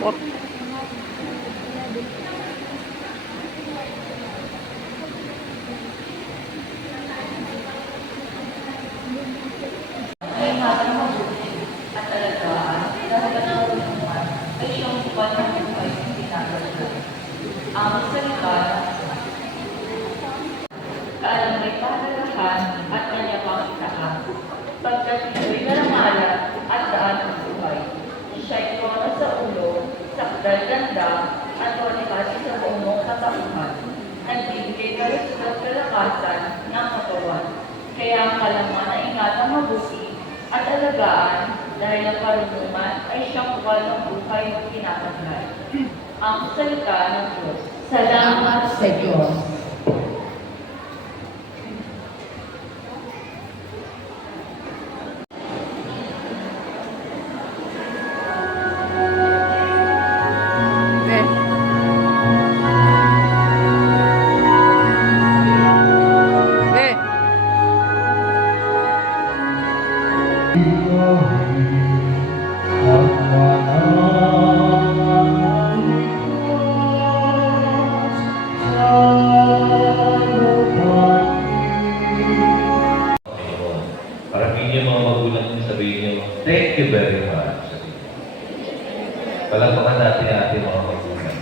What? Ay habang mabuti at alagaan, dahil ang natulungan ay siyang buwan ng buhay ng ginagawa. Ang salita ay may kahalahan at kanya pang itaas. Pagkat ito'y naramala at daan ng buhay. Siya'y corona sa ulo, sakdal ganda, at walikasi sa buong katauhan. Nagbibigay kalusot at kalakasan ng katawan. Kaya ang kalaman ay ingatang mabuti at alagaan dahil ang karunungan ay siyang buwan ng buhay ng pinapagay. Ang salita ng Diyos. Salamat sa Diyos. Eh. Eh. Parang yung mga magulang niyo sabihin niyo, thank you very much. Palagpakan natin ang ating mga magulang.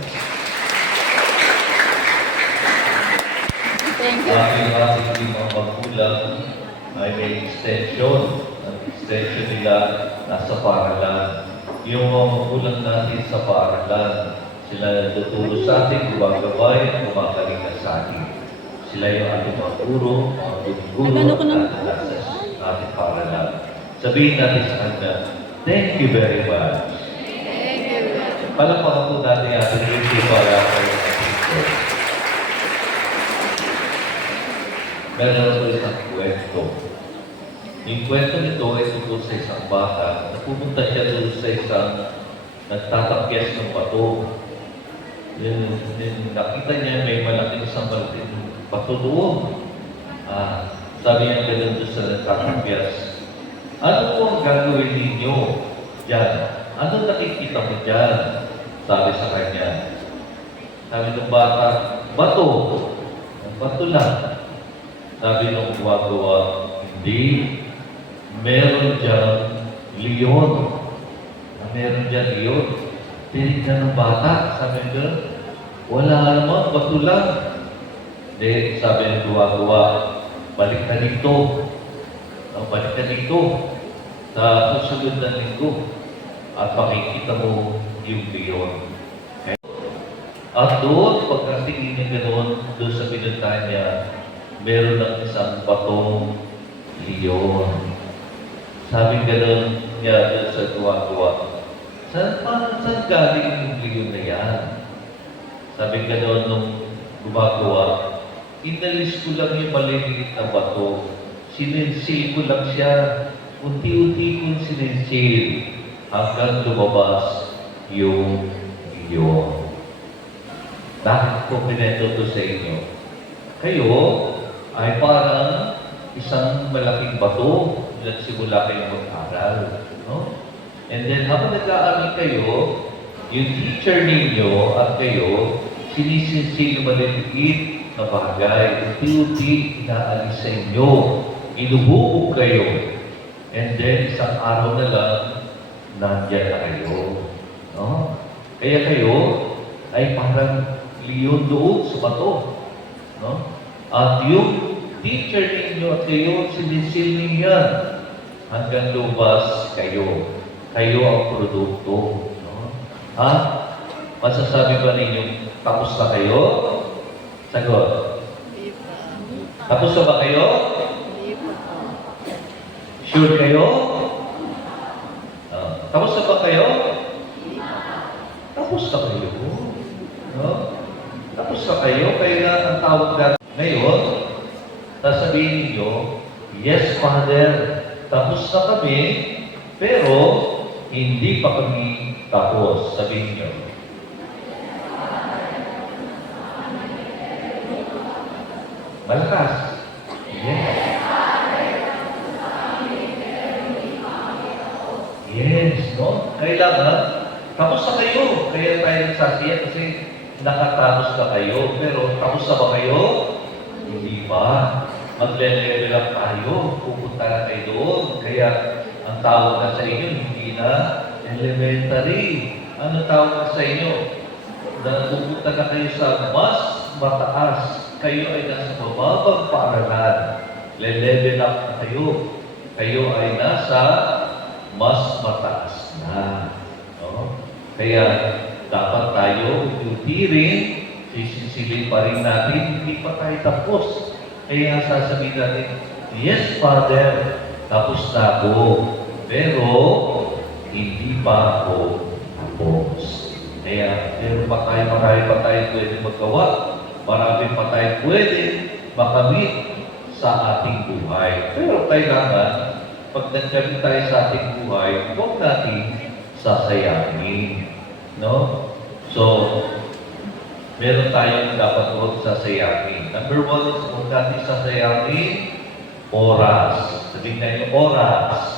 Thank you. Ating mga magulang ay may extension. Ang extension nila nasa paaralan. Yung mga magulang natin sa paaralan, sila tutulong sa ating gumagabay at kumakalinga sa atin. Sila yung ating mga guro, mga guro, at nasa ating paaralan. Sabihin natin sa kanya, thank you very much. Thank you. Palagpakan po natin ang ating YouTube para kayo natin. Meron ako isang kwento. Yung kwento nito ay tungkol sa isang bata. Napupunta siya doon sa isang nagtatakyas ng bato. Nakita niya may isang malaking bato doon. Sabi niya ganun doon sa nagtatakyas. Ano po ang gagawin ninyo dyan? Ano nakikita mo dyan? Sabi sa kanya. Sabi ng bata, bato. Bato lang. Sabi nung gumagawa, hindi. Meron dyan leon. Meron dyan leon. Tinignan ng bata. Sabi nyo, wala naman, bato lang. Hindi, sabi ng gumagawa, balik ka dito. Balik ka dito. Sa susunod na linggo. At makikita mo yung leon. At doon, pagkatingin niya gano'n, doon sa pinuntahan niya, meron ng isang batong leon. Sabi gano'n niya doon sa gawa-gawa, saan galing yung leon na yan? Sabi gano'n nung gumagawa, inalis ko lang yung maliliit na bato. Sinensil ko lang siya. Unti-unti kong sinensil hanggang lumabas yung leon. Bakit ko pinento to sa inyo? Kayo ay parang isang malaking bato nagsimula kayong mag-aral. No? And then habang nag-aaral kayo, yung teacher ninyo at kayo, sinisinsil yung maliliit na bagay. Unti-unti inaalis sa inyo. Inuhubog kayo. And then isang araw na lang, nandiyan na kayo. No? Kaya kayo ay parang leon doon sa bato. No? At yung teacher ninyo at kayo, sinisil ninyo hanggang lumabas kayo. Kayo ang produkto. No? Ha? Masasabi ba ninyo, tapos na kayo? Sagot. Tapos na ba kayo? Sure kayo? Tapos na ba kayo? Tapos na kayo. No? Tapos na kayo, kaya ang tawag natin ngayon, sasabihin ninyo, yes, Father, tapos na kami, pero hindi pa kami tapos. Sabihin niyo. Malakas. Yes. kailangan, tapos na kayo. Kaya tayo nagsasiya kasi nakatapos na kayo. Pero tapos na ba kayo? Hindi pa. Magle-level up tayo. Pupunta na kayo doon. Kaya ang tawag na sa inyo, hindi na elementary. Ano tawag na sa inyo? Na pupunta na kayo sa mas mataas. Kayo ay nasa mababang paaralan. Le-level up na kayo. Kayo ay nasa mas mataas na. No? Kaya dapat tayo utirin, sisisilin pa rin natin, hindi pa tayo tapos. Kaya sasabihin natin, yes, Father, tapos na ako. Pero, hindi pa ako tapos. Kaya, meron pa tayo, marami pa tayo pwede magawa. Marami pa tayo pwede makamit sa ating buhay. Pero kailangan, pag nagkamit tayo sa ating buhay, huwag natin sasayangin. No? So, meron tayong dapat huwag sasayangin. Number one is huwag natin sasayangin oras. Sabihin na yung oras.